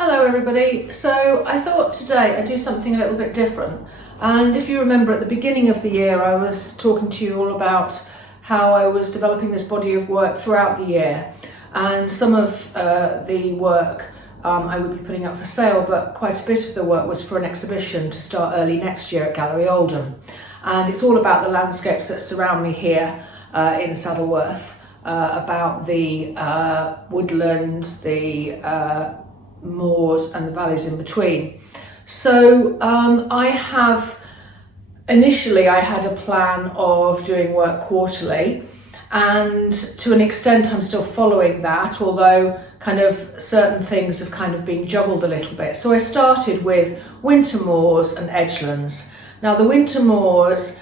Hello everybody. So I thought today I'd do something a little bit different, and if you remember at the beginning of the year I was talking to you all about how I was developing this body of work throughout the year, and some of the work I would be putting up for sale, but quite a bit of the work was for an exhibition to start early next year at Gallery Oldham, and it's all about the landscapes that surround me here in Saddleworth, about the woodlands, the moors and the valleys in between. So initially I had a plan of doing work quarterly, and to an extent I'm still following that, although kind of certain things have kind of been juggled a little bit. So I started with winter moors and edgelands. Now the winter moors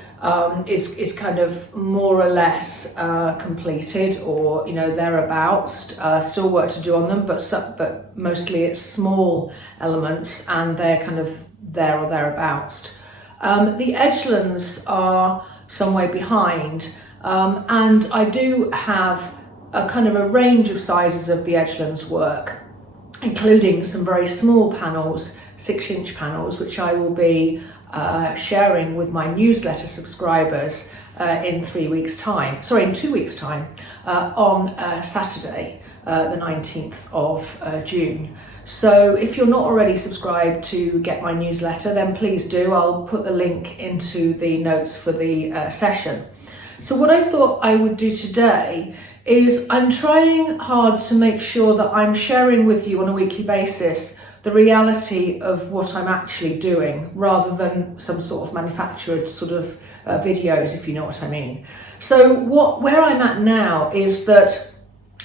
is kind of more or less completed, or thereabouts. Still work to do on them, but mostly it's small elements and they're kind of there or thereabouts. The edgelands are some way behind, and I do have a kind of a range of sizes of the edgelands work, including some very small panels, 6-inch panels, which I will be sharing with my newsletter subscribers in 2 weeks time, on Saturday, the 19th of June. So if you're not already subscribed to get my newsletter, then please do. I'll put the link into the notes for the session. So what I thought I would do today is I'm trying hard to make sure that I'm sharing with you on a weekly basis the reality of what I'm actually doing, rather than some sort of manufactured sort of videos, if you know what I mean. So where I'm at now is that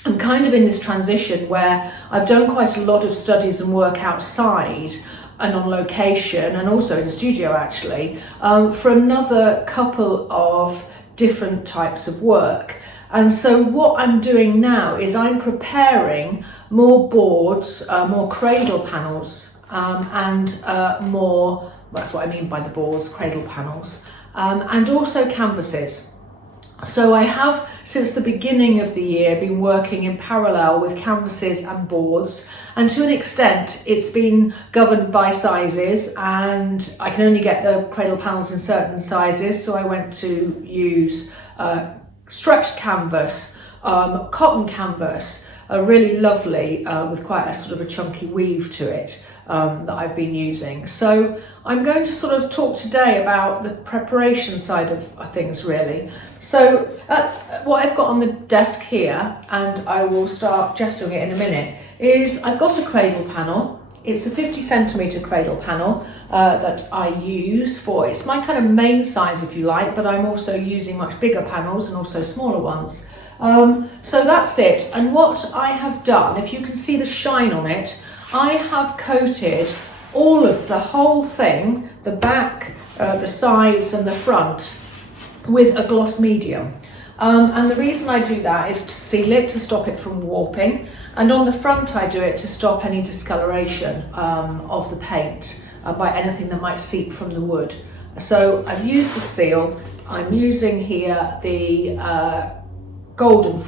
I'm kind of in this transition where I've done quite a lot of studies and work outside and on location, and also in the studio actually, for another couple of different types of work. And so what I'm doing now is I'm preparing more boards, more cradle panels, and more, that's what I mean by the boards, cradle panels, and also canvases. So I have, since the beginning of the year, been working in parallel with canvases and boards, and to an extent it's been governed by sizes, and I can only get the cradle panels in certain sizes, so I went to use stretched canvas, cotton canvas, really lovely, with quite a sort of a chunky weave to it, that I've been using. So I'm going to sort of talk today about the preparation side of things really. So what I've got on the desk here, and I will start gessoing it in a minute, is I've got a cradle panel. It's a 50cm cradle panel that I use for, it's my kind of main size if you like, but I'm also using much bigger panels and also smaller ones. So that's it. And what I have done, if you can see the shine on it, I have coated all of the whole thing, the back, the sides and the front, with a gloss medium. And the reason I do that is to seal it, to stop it from warping. And on the front I do it to stop any discoloration of the paint by anything that might seep from the wood. So I've used a seal. I'm using here the golden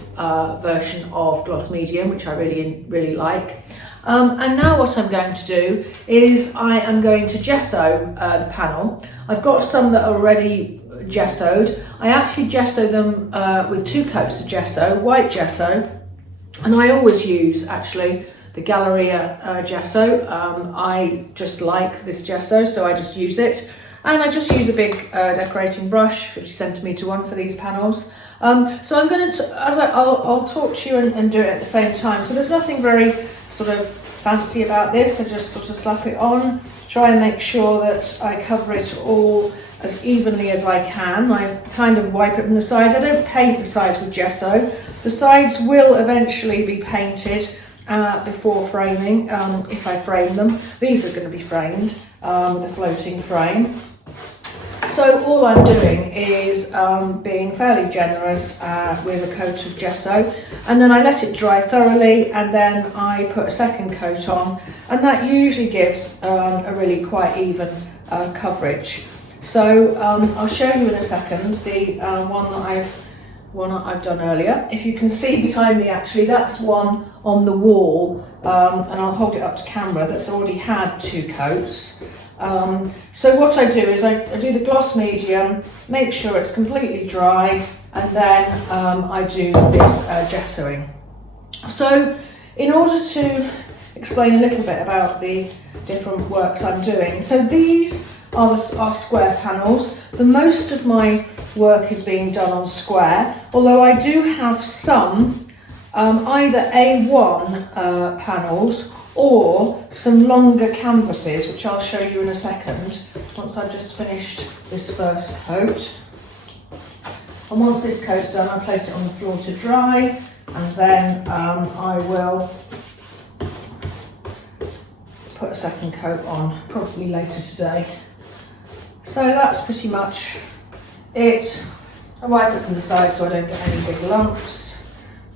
version of gloss medium, which I really like. And now what I'm going to do is I am going to gesso the panel. I've got some that are already gessoed. I actually gesso them with 2 coats of gesso, white gesso, and I always use actually the Galleria gesso. I just like this gesso, so I just use it, and I just use a big decorating brush, 50cm one for these panels. So I'm going to, I'll talk to you and do it at the same time. So there's nothing very sort of fancy about this. I just sort of slap it on, try and make sure that I cover it all as evenly as I can. I kind of wipe it from the sides. I don't paint the sides with gesso. The sides will eventually be painted before framing, if I frame them. These are going to be framed with a floating frame. So all I'm doing is being fairly generous with a coat of gesso, and then I let it dry thoroughly, and then I put a second coat on, and that usually gives a really quite even coverage. So I'll show you in a second the one that I've done earlier. If you can see behind me, actually that's one on the wall and I'll hold it up to camera, that's already had 2 coats. So what I do is I do the gloss medium, make sure it's completely dry, and then I do this gessoing. So in order to explain a little bit about the different works I'm doing, so these are square panels. The most of my work is being done on square, although I do have some either A1 panels or some longer canvases, which I'll show you in a second, once I've just finished this first coat. And once this coat's done, I place it on the floor to dry, and then I will put a second coat on, probably later today. So that's pretty much it. I wipe it from the side so I don't get any big lumps.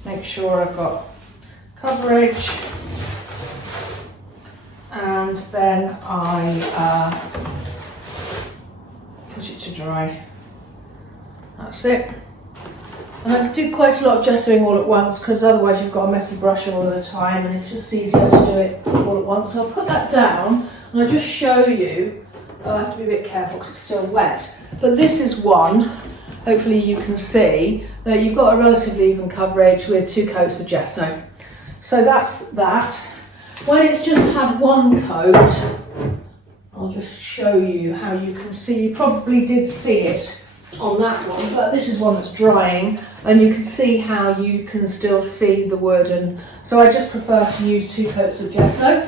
Make sure I've got coverage. And then I put it to dry. That's it. And I do quite a lot of gessoing all at once, because otherwise you've got a messy brush all the time and it's just easier to do it all at once. So I'll put that down and I'll just show you. I have to be a bit careful because it's still wet. But this is one, hopefully you can see, that you've got a relatively even coverage with 2 coats of gesso. So that's that. When it's just had 1 coat, I'll just show you how you can see. You probably did see it on that one, but this is one that's drying, and you can see how you can still see the wood, and so I just prefer to use 2 coats of gesso.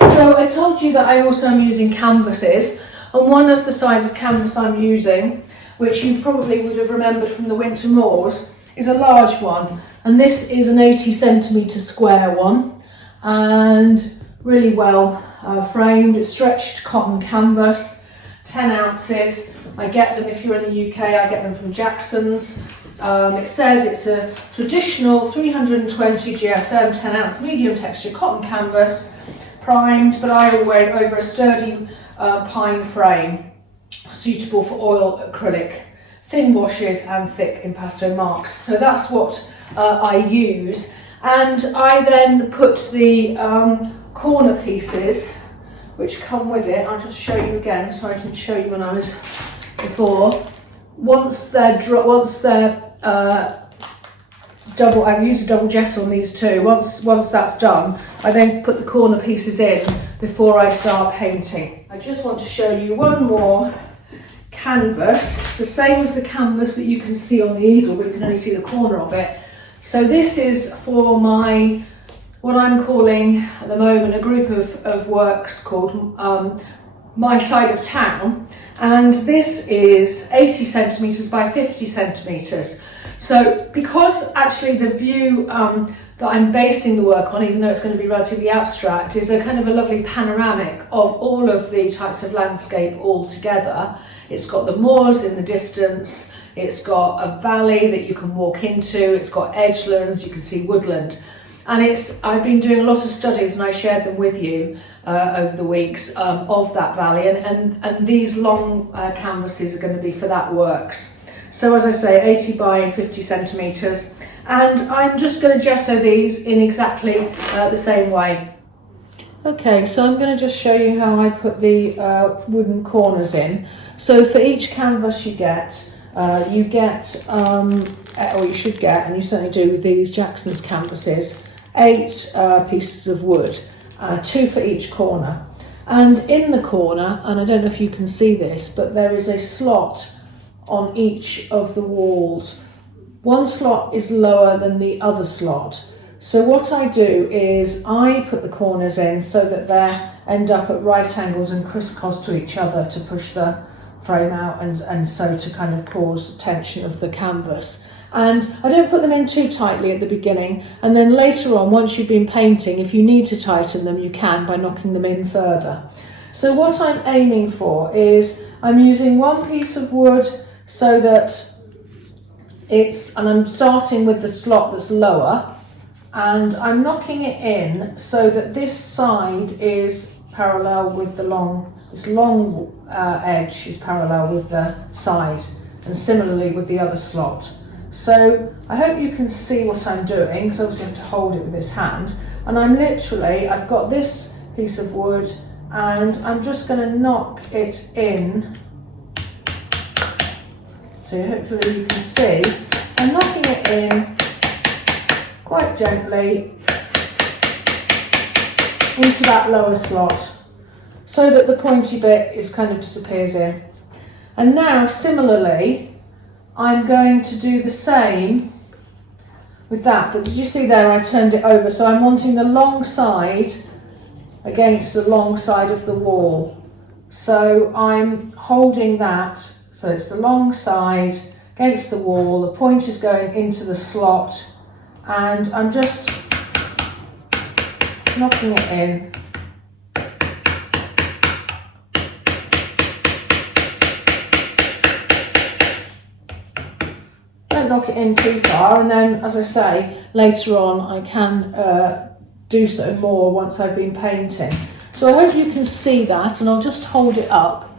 So I told you that I also am using canvases, and one of the size of canvas I'm using, which you probably would have remembered from the winter moors, is a large one, and this is an 80 centimetre square one, and really well framed. It's stretched cotton canvas, 10 ounces. I get them, if you're in the UK, I get them from Jackson's. It says it's a traditional 320 GSM 10 ounce medium texture cotton canvas, primed, but I wear it over a sturdy pine frame, suitable for oil acrylic, thin washes and thick impasto marks. So that's what I use. And I then put the corner pieces, which come with it. I'll just show you again. Sorry, I didn't show you when I was before. Once they're double, I use a double gesso on these too. Once that's done, I then put the corner pieces in before I start painting. I just want to show you one more canvas. It's the same as the canvas that you can see on the easel, but you can only see the corner of it. So this is for my, what I'm calling at the moment, a group of works called My Side of Town, and this is 80 centimetres by 50 centimetres. So because actually the view that I'm basing the work on, even though it's going to be relatively abstract, is a kind of a lovely panoramic of all of the types of landscape all together. It's got the moors in the distance, it's got a valley that you can walk into, it's got edgelands, you can see woodland. And I've been doing a lot of studies, and I shared them with you over the weeks of that valley, and these long canvases are going to be for that works. So as I say, 80 by 50 centimetres, and I'm just going to gesso these in exactly the same way. Okay, so I'm going to just show you how I put the wooden corners in. So for each canvas you get, or you should get, and you certainly do with these Jackson's canvases, 8 pieces of wood, 2 for each corner. And in the corner, and I don't know if you can see this, but there is a slot on each of the walls. One slot is lower than the other slot. So what I do is I put the corners in so that they end up at right angles and crisscross to each other to push the frame out, and so to kind of cause tension of the canvas. And I don't put them in too tightly at the beginning, and then later on, once you've been painting, if you need to tighten them, you can by knocking them in further. So what I'm aiming for is I'm using one piece of wood so that and I'm starting with the slot that's lower, and I'm knocking it in so that this side is parallel with this long edge is parallel with the side, and similarly with the other slot. So I hope you can see what I'm doing, because obviously I have to hold it with this hand, and I've got this piece of wood and I'm just going to knock it in. So hopefully you can see I'm knocking it in quite gently into that lower slot so that the pointy bit is kind of disappears in. And now similarly I'm going to do the same with that, but did you see there I turned it over, so I'm wanting the long side against the long side of the wall. So I'm holding that, so it's the long side against the wall, the point is going into the slot, and I'm just knocking it in. Don't knock it in too far, and then, as I say, later on I can do so more once I've been painting. So I hope you can see that, and I'll just hold it up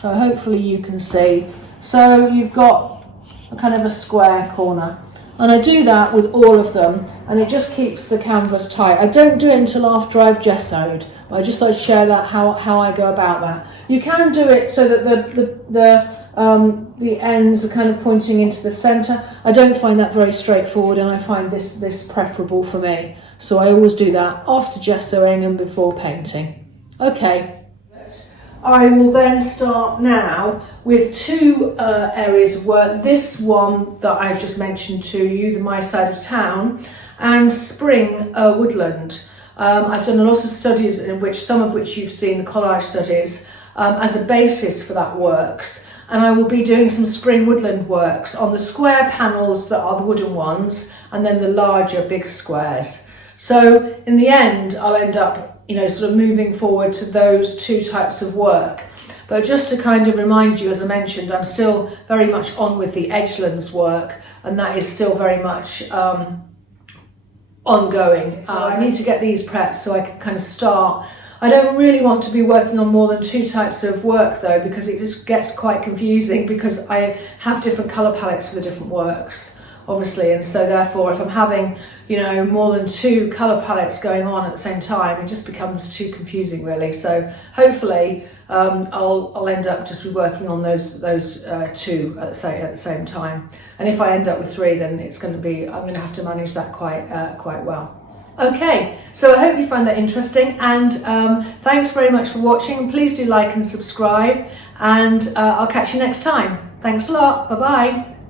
so hopefully you can see. So you've got a kind of a square corner, and I do that with all of them, and it just keeps the canvas tight. I don't do it until after I've gessoed, but I just thought I'd share that how I go about that. You can do it so that the ends are kind of pointing into the centre. I don't find that very straightforward, and I find this preferable for me. So I always do that after gessoing and before painting. Okay. I will then start now with two areas of work. This one that I've just mentioned to you, the My Side of Town, and Spring Woodland. I've done a lot of studies, in which some of which you've seen, the collage studies, as a basis for that works. And I will be doing some spring woodland works on the square panels that are the wooden ones, and then the larger big squares. So in the end, I'll end up, you know, sort of moving forward to those two types of work. But just to kind of remind you, as I mentioned, I'm still very much on with the edgelands work, and that is still very much ongoing. So I need to get these prepped so I can kind of start. I don't really want to be working on more than two types of work though, because it just gets quite confusing, because I have different colour palettes for the different works, obviously, and so therefore if I'm having, you know, more than two colour palettes going on at the same time, it just becomes too confusing really. So hopefully I'll end up just working on those two at the same time, and if I end up with three, then it's going to be, I'm going to have to manage that quite well. Okay, so I hope you find that interesting, and thanks very much for watching. Please do like and subscribe, and I'll catch you next time. Thanks a lot. Bye bye.